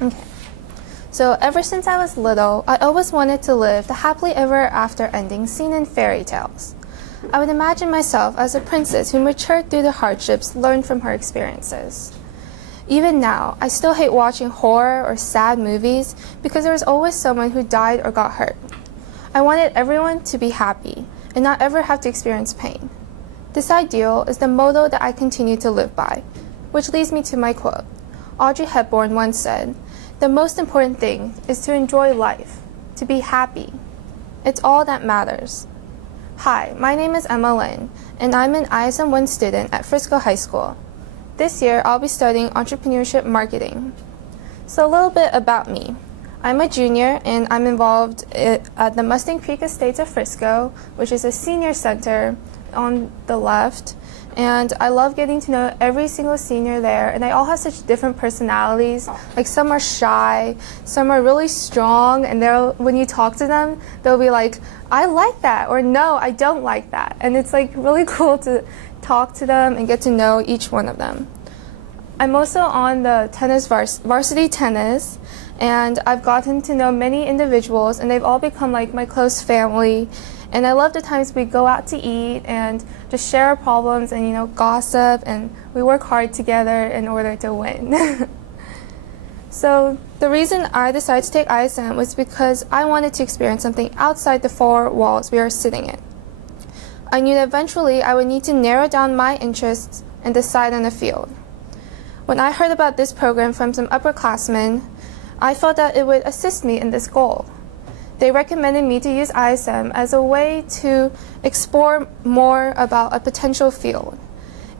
Okay. So ever since I was little, I always wanted to live the happily ever after ending seen in fairy tales. I would imagine myself as a princess who matured through the hardships learned from her experiences. Even now, I still hate watching horror or sad movies because there was always someone who died or got hurt. I wanted everyone to be happy and not ever have to experience pain. This ideal is the motto that I continue to live by, which leads me to my quote. Audrey Hepburn once said, "The most important thing is to enjoy life, to be happy. It's all that matters." Hi, my name is Emma Lin, and I'm an ISM 1 student at Frisco High School. This year, I'll be studying entrepreneurship marketing. So a little bit about me. I'm a junior, and I'm involved at the Mustang Creek Estates of Frisco, which is a senior center on the left. And I love getting to know every single senior there, and they all have such different personalities. Like some are shy, some are really strong, and when you talk to them, they'll be like, "I like that," or "No, I don't like that." And it's like really cool to talk to them and get to know each one of them. I'm also on the tennis varsity tennis, and I've gotten to know many individuals, and they've all become like my close family. And I love the times we go out to eat and just share our problems and, gossip, and we work hard together in order to win. So the reason I decided to take ISM was because I wanted to experience something outside the four walls we are sitting in. I knew that eventually I would need to narrow down my interests and decide on a field. When I heard about this program from some upperclassmen, I felt that it would assist me in this goal. They recommended me to use ISM as a way to explore more about a potential field.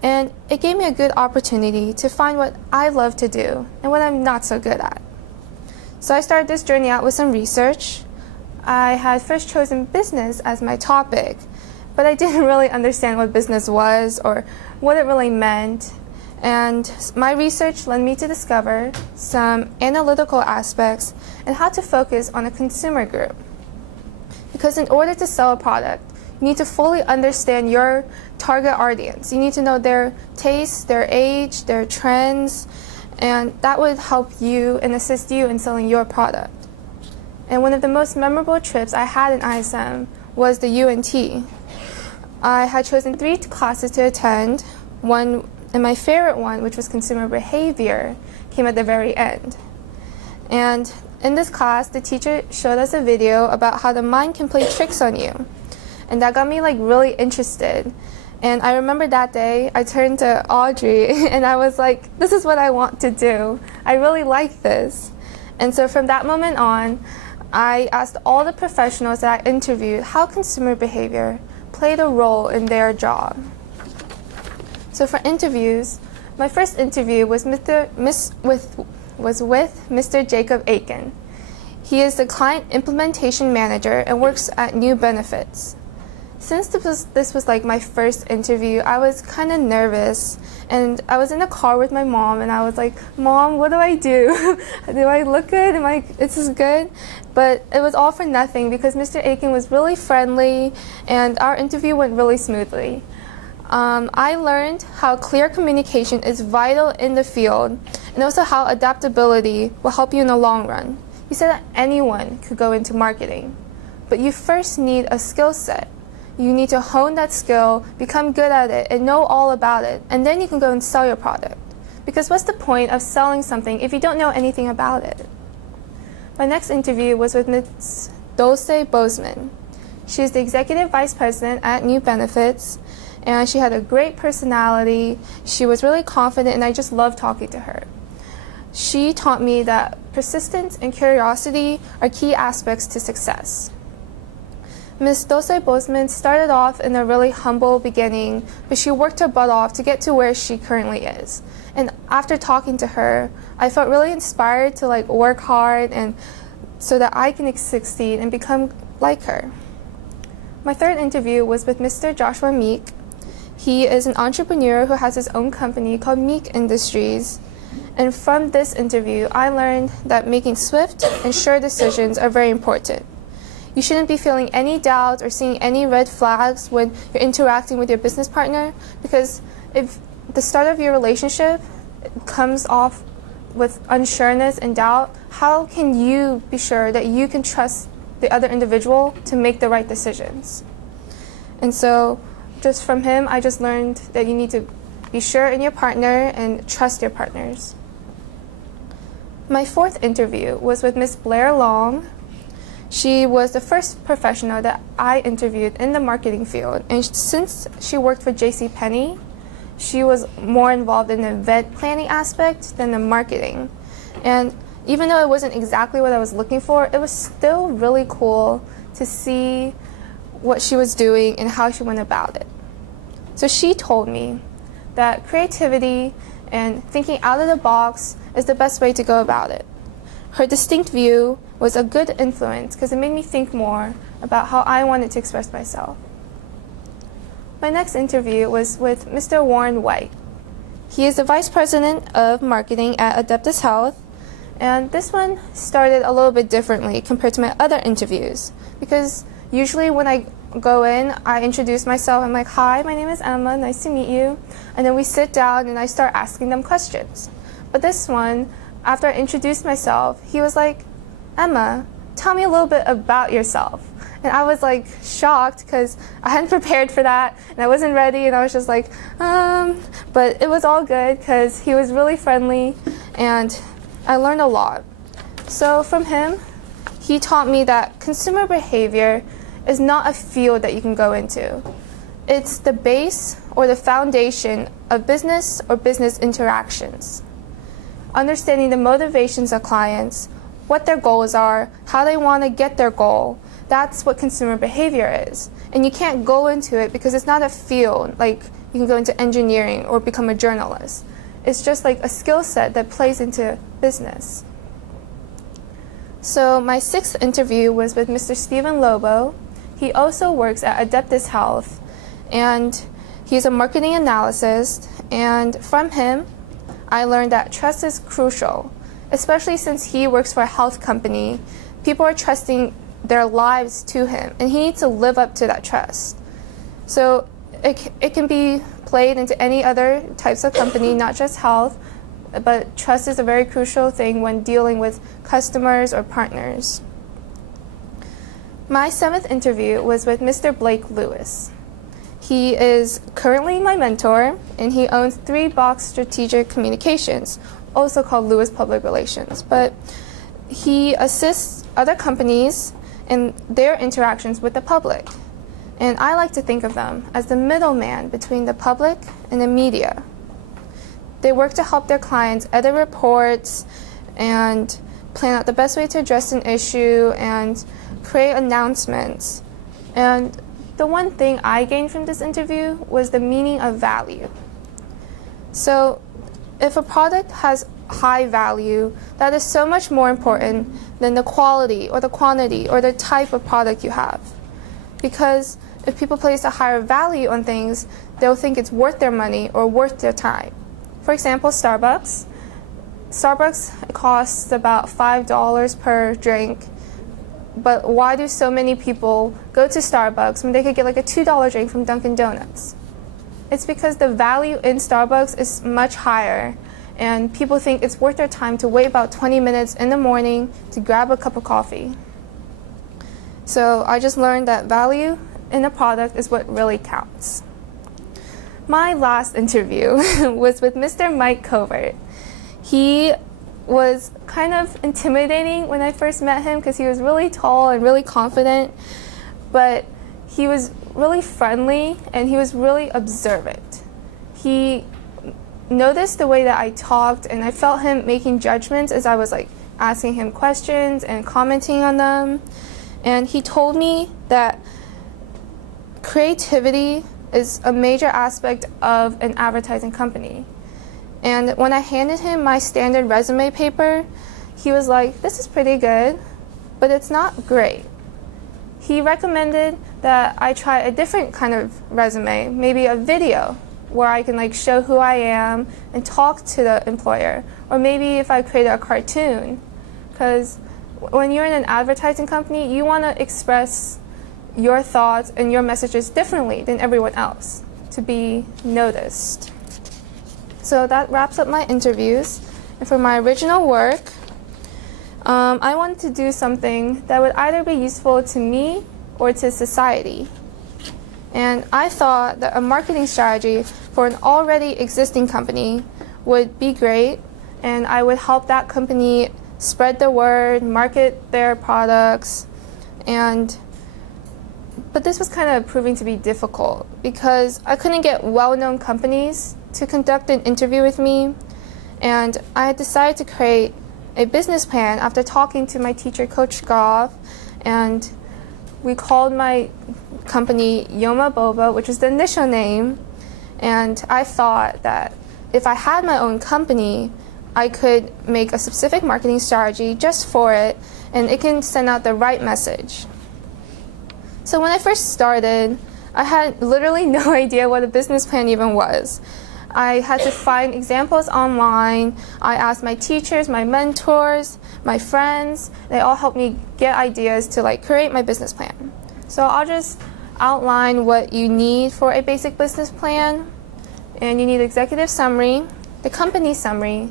And it gave me a good opportunity to find what I love to do and what I'm not so good at. So I started this journey out with some research. I had first chosen business as my topic, but I didn't really understand what business was or what it really meant. And my research led me to discover some analytical aspects and how to focus on a consumer group. Because in order to sell a product, you need to fully understand your target audience. You need to know their tastes, their age, their trends, and that would help you and assist you in selling your product. And one of the most memorable trips I had in ISM was the UNT. I had chosen 3 classes to attend. And my favorite one, which was consumer behavior, came at the very end. And in this class, the teacher showed us a video about how the mind can play tricks on you. And that got me really interested. And I remember that day, I turned to Audrey and I was like, this is what I want to do. I really like this. And so from that moment on, I asked all the professionals that I interviewed how consumer behavior played a role in their job. So for interviews, my first interview was with Mr. Jacob Aiken. He is the client implementation manager and works at New Benefits. Since this was like my first interview, I was kind of nervous, and I was in the car with my mom, and I was like, "Mom, what do I do? Do I look good? Is this good?" But it was all for nothing because Mr. Aiken was really friendly, and our interview went really smoothly. I learned how clear communication is vital in the field, and also how adaptability will help you in the long run. He said that anyone could go into marketing, but you first need a skill set. You need to hone that skill, become good at it, and know all about it, and then you can go and sell your product. Because what's the point of selling something if you don't know anything about it? My next interview was with Ms. Dulce Bozeman. She is the Executive Vice President at New Benefits, and she had a great personality. She was really confident, and I just loved talking to her. She taught me that persistence and curiosity are key aspects to success. Ms. Dulce Bozeman started off in a really humble beginning, but she worked her butt off to get to where she currently is. And after talking to her, I felt really inspired to work hard and so that I can succeed and become like her. My third interview was with Mr. Joshua Meek. He is an entrepreneur who has his own company called Meek Industries. And from this interview, I learned that making swift and sure decisions are very important. You shouldn't be feeling any doubt or seeing any red flags when you're interacting with your business partner, because if the start of your relationship comes off with unsureness and doubt, how can you be sure that you can trust the other individual to make the right decisions? And so just from him, I just learned that you need to be sure in your partner and trust your partners. My fourth interview was with Miss Blair Long. She was the first professional that I interviewed in the marketing field. And since she worked for JCPenney, she was more involved in the event planning aspect than the marketing. And even though it wasn't exactly what I was looking for, it was still really cool to see what she was doing and how she went about it. So she told me that creativity and thinking out of the box is the best way to go about it. Her distinct view was a good influence because it made me think more about how I wanted to express myself. My next interview was with Mr. Warren White. He is the Vice President of Marketing at Adeptus Health, and this one started a little bit differently compared to my other interviews because usually when I go in, I introduce myself. I'm like, hi, my name is Emma, nice to meet you. And then we sit down and I start asking them questions. But this one, after I introduced myself, he was like, Emma, tell me a little bit about yourself. And I was like shocked because I hadn't prepared for that and I wasn't ready and I was just like, but it was all good because he was really friendly and I learned a lot. So from him, he taught me that consumer behavior is not a field that you can go into. It's the base or the foundation of business or business interactions. Understanding the motivations of clients, what their goals are, how they want to get their goal, that's what consumer behavior is. And you can't go into it because it's not a field like you can go into engineering or become a journalist. It's just like a skill set that plays into business. So my sixth interview was with Mr. Stephen Lobo. He also works at Adeptus Health, and he's a marketing analyst. And from him, I learned that trust is crucial, especially since he works for a health company. People are trusting their lives to him, and he needs to live up to that trust. So it can be played into any other types of company, not just health, but trust is a very crucial thing when dealing with customers or partners. My seventh interview was with Mr. Blake Lewis. He is currently my mentor, and he owns 3 Box Strategic Communications, also called Lewis Public Relations. But he assists other companies in their interactions with the public. And I like to think of them as the middleman between the public and the media. They work to help their clients edit reports and plan out the best way to address an issue and create announcements. And the one thing I gained from this interview was the meaning of value. So if a product has high value, that is so much more important than the quality or the quantity or the type of product you have. Because if people place a higher value on things, they'll think it's worth their money or worth their time. For example, Starbucks. Starbucks costs about $5 per drink, but why do so many people go to Starbucks when they could get like a $2 drink from Dunkin' Donuts? It's because the value in Starbucks is much higher, and people think it's worth their time to wait about 20 minutes in the morning to grab a cup of coffee. So I just learned that value in a product is what really counts. My last interview was with Mr. Mike Covert. He was kind of intimidating when I first met him because he was really tall and really confident, but he was really friendly and he was really observant. He noticed the way that I talked, and I felt him making judgments as I was like asking him questions and commenting on them. And he told me that creativity is a major aspect of an advertising company. And when I handed him my standard resume paper, he was like, this is pretty good, but it's not great. He recommended that I try a different kind of resume, maybe a video where I can like show who I am and talk to the employer. Or maybe if I create a cartoon, because when you're in an advertising company, you want to express your thoughts and your messages differently than everyone else to be noticed. So that wraps up my interviews, And for my original work, I wanted to do something that would either be useful to me or to society. And I thought that a marketing strategy for an already existing company would be great, and I would help that company spread the word, market their products, but this was kind of proving to be difficult because I couldn't get well-known companies to conduct an interview with me, and I had decided to create a business plan after talking to my teacher, Coach Goff, and we called my company Yoma Boba, which was the initial name, and I thought that if I had my own company, I could make a specific marketing strategy just for it, and it can send out the right message. So when I first started, I had literally no idea what a business plan even was. I had to find examples online. I asked my teachers, my mentors, my friends. They all helped me get ideas to create my business plan. So I'll just outline what you need for a basic business plan. And you need executive summary, the company summary,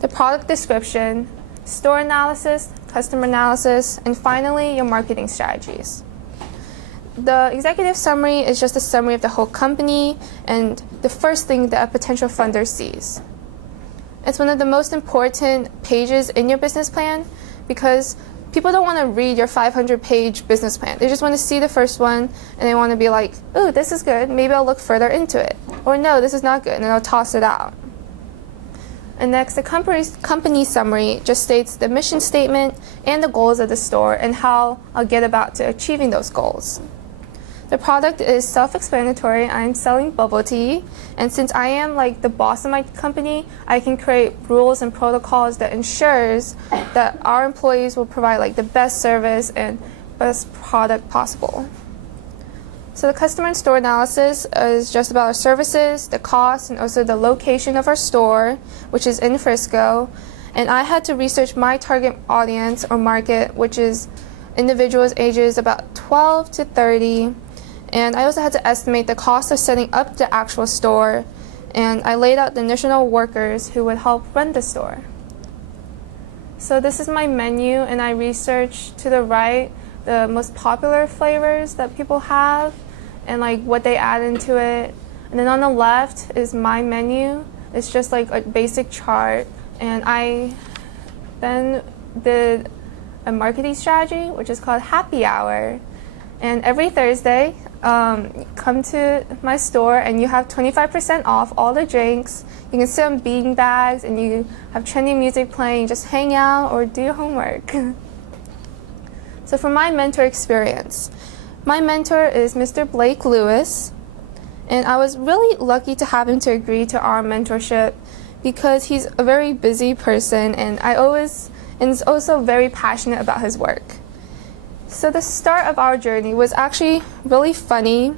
the product description, store analysis, customer analysis, and finally your marketing strategies. The executive summary is just a summary of the whole company and the first thing that a potential funder sees. It's one of the most important pages in your business plan because people don't want to read your 500-page business plan. They just want to see the first one and they want to be like, ooh, this is good, maybe I'll look further into it. Or no, this is not good, and then I'll toss it out. And next, the company summary just states the mission statement and the goals of the store and how I'll get about to achieving those goals. The product is self-explanatory. I'm selling bubble tea, and since I am the boss of my company, I can create rules and protocols that ensures that our employees will provide the best service and best product possible. So the customer and store analysis is just about our services, the cost, and also the location of our store, which is in Frisco. And I had to research my target audience or market, which is individuals ages about 12 to 30. And I also had to estimate the cost of setting up the actual store. And I laid out the initial workers who would help run the store. So this is my menu, and I researched to the right the most popular flavors that people have and what they add into it. And then on the left is my menu. It's just a basic chart. And I then did a marketing strategy, which is called Happy Hour. And every Thursday, come to my store and you have 25% off all the drinks. You can sit on bean bags and you have trendy music playing, just hang out or do your homework. So for my mentor experience, my mentor is Mr. Blake Lewis, and I was really lucky to have him to agree to our mentorship because he's a very busy person and is also very passionate about his work. So the start of our journey was actually really funny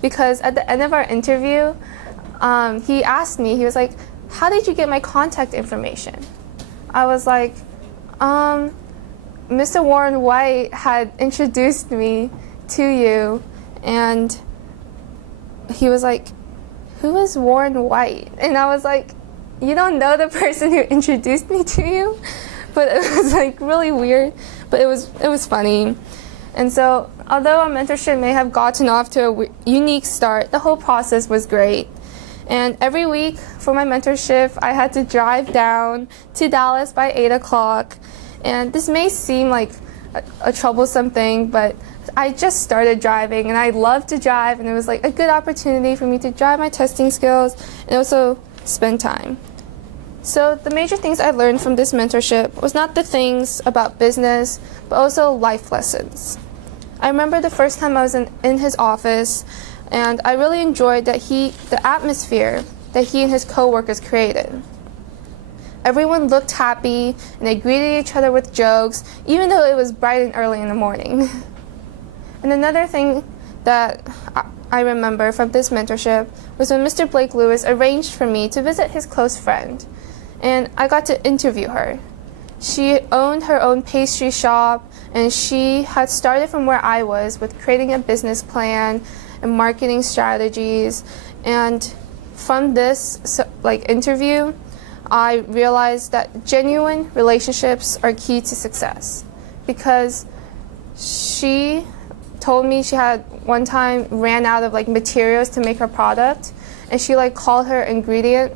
because at the end of our interview, he asked me, he was like, how did you get my contact information? I was like, Mr. Warren White had introduced me to you, and he was like, who is Warren White? And I was like, you don't know the person who introduced me to you? But it was really weird, but it was funny. And so although our mentorship may have gotten off to a unique start, the whole process was great. And every week for my mentorship, I had to drive down to Dallas by 8 o'clock. And this may seem like a troublesome thing, but I just started driving, and I love to drive, and it was a good opportunity for me to drive my testing skills and also spend time. So the major things I learned from this mentorship was not the things about business, but also life lessons. I remember the first time I was in his office, and I really enjoyed the atmosphere that he and his coworkers created. Everyone looked happy, and they greeted each other with jokes, even though it was bright and early in the morning. And another thing that I remember from this mentorship was when Mr. Blake Lewis arranged for me to visit his close friend, and I got to interview her. She owned her own pastry shop, and she had started from where I was with creating a business plan and marketing strategies. And from this interview, I realized that genuine relationships are key to success, because she told me she had one time ran out of like materials to make her product, and she like called her ingredient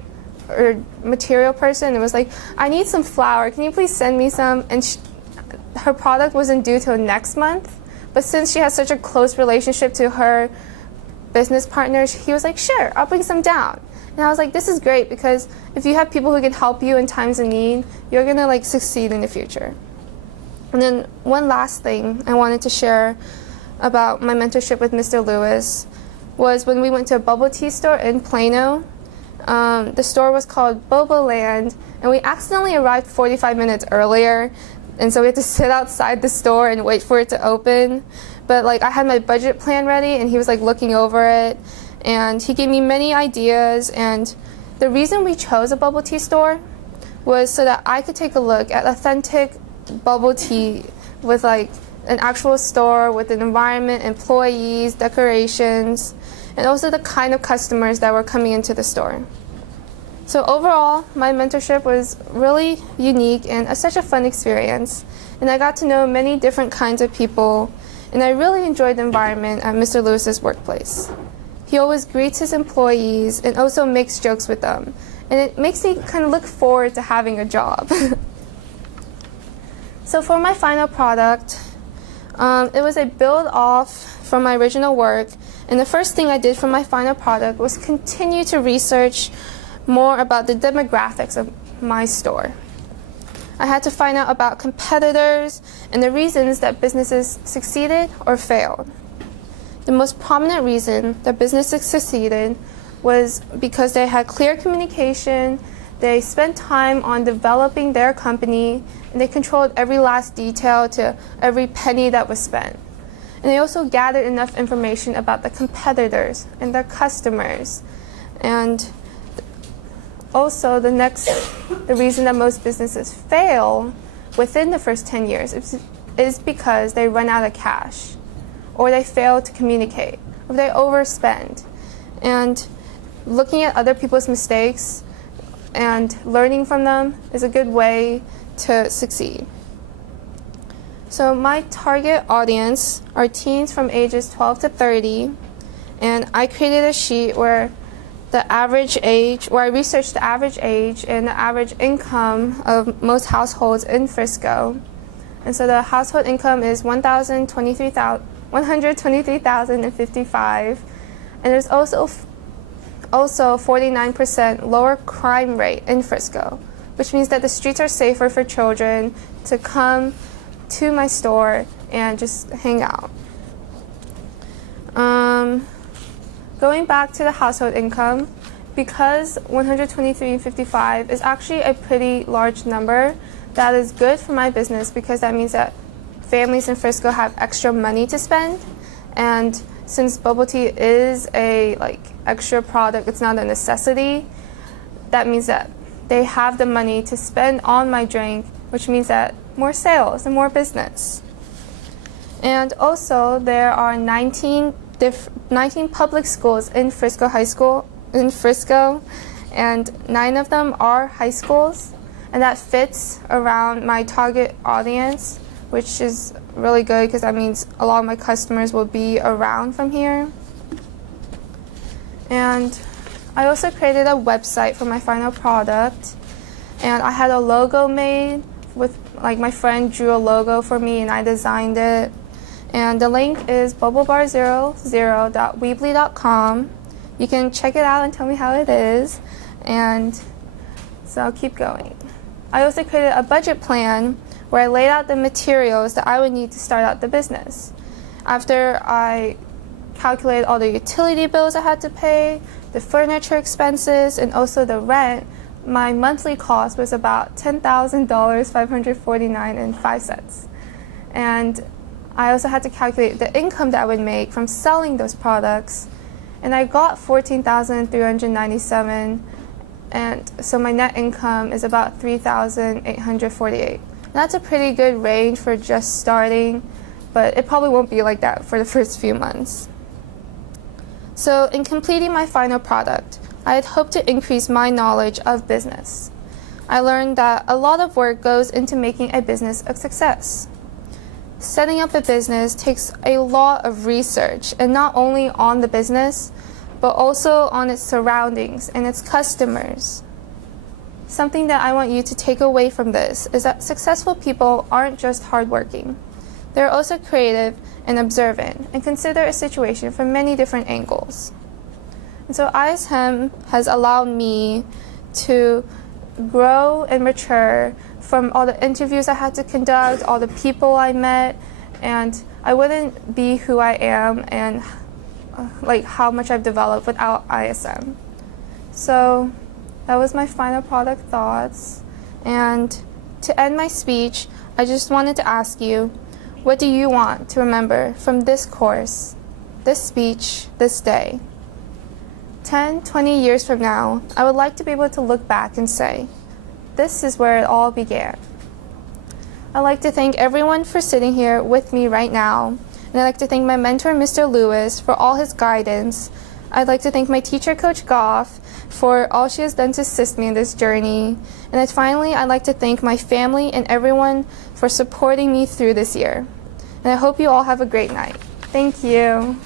or material person and was like, I need some flour, can you please send me some? And her product wasn't due till next month, but since she has such a close relationship to her business partner, he was like, sure, I'll bring some down. And I was like, this is great, because if you have people who can help you in times of need, you're gonna like succeed in the future. And then one last thing I wanted to share about my mentorship with Mr. Lewis was when we went to a bubble tea store in Plano. The store was called Boba Land, and we accidentally arrived 45 minutes earlier, and so we had to sit outside the store and wait for it to open. But like I had my budget plan ready, and he was like looking over it, and he gave me many ideas. And the reason we chose a bubble tea store was so that I could take a look at authentic bubble tea with like an actual store with an environment, employees, decorations, and also the kind of customers that were coming into the store. So overall, my mentorship was really unique and such a fun experience, and I got to know many different kinds of people, and I really enjoyed the environment at Mr. Lewis's workplace. He always greets his employees and also makes jokes with them, and it makes me kind of look forward to having a job. So for my final product, it was a build off from my original work, and the first thing I did for my final product was continue to research more about the demographics of my store. I had to find out about competitors and the reasons that businesses succeeded or failed. The most prominent reason that businesses succeeded was because they had clear communication, they spent time on developing their company, and they controlled every last detail to every penny that was spent. And they also gathered enough information about the competitors and their customers. And also the reason that most businesses fail within the first 10 years is because they run out of cash, or they fail to communicate, or they overspend. And looking at other people's mistakes and learning from them is a good way to succeed. So my target audience are teens from ages 12 to 30, and I created a sheet where I researched the average age and the average income of most households in Frisco. And so the household income is $123,055, and there's also 49% lower crime rate in Frisco, which means that the streets are safer for children to come to my store and just hang out. Going back to the household income, because $123,055 is actually a pretty large number, that is good for my business, because that means that families in Frisco have extra money to spend. And since bubble tea is a extra product, it's not a necessity, that means that they have the money to spend on my drink, which means that more sales and more business. And also there are 19 public schools in Frisco High School, and 9 of them are high schools, and that fits around my target audience, which is really good because that means a lot of my customers will be around from here. And I also created a website for my final product, and I had a logo made with my friend drew a logo for me and I designed it. And the link is bubblebar00.weebly.com. You can check it out and tell me how it is. And so I'll keep going. I also created a budget plan where I laid out the materials that I would need to start out the business. After I calculated all the utility bills I had to pay, the furniture expenses, and also the rent, my monthly cost was about $10,549.05. And I also had to calculate the income that I would make from selling those products, and I got $14,397, and so my net income is about $3,848. That's a pretty good range for just starting, but it probably won't be like that for the first few months. So in completing my final product, I had hoped to increase my knowledge of business. I learned that a lot of work goes into making a business a success. Setting up a business takes a lot of research, and not only on the business, but also on its surroundings and its customers. Something that I want you to take away from this is that successful people aren't just hardworking. They're also creative and observant and consider a situation from many different angles. And so ISM has allowed me to grow and mature from all the interviews I had to conduct, all the people I met, and I wouldn't be who I am and like how much I've developed without ISM. So that was my final product thoughts. And to end my speech, I just wanted to ask you, what do you want to remember from this course, this speech, this day? 10, 20 years from now, I would like to be able to look back and say, this is where it all began. I'd like to thank everyone for sitting here with me right now, and I'd like to thank my mentor, Mr. Lewis, for all his guidance. I'd like to thank my teacher, Coach Goff, for all she has done to assist me in this journey. And then finally, I'd like to thank my family and everyone for supporting me through this year. And I hope you all have a great night. Thank you.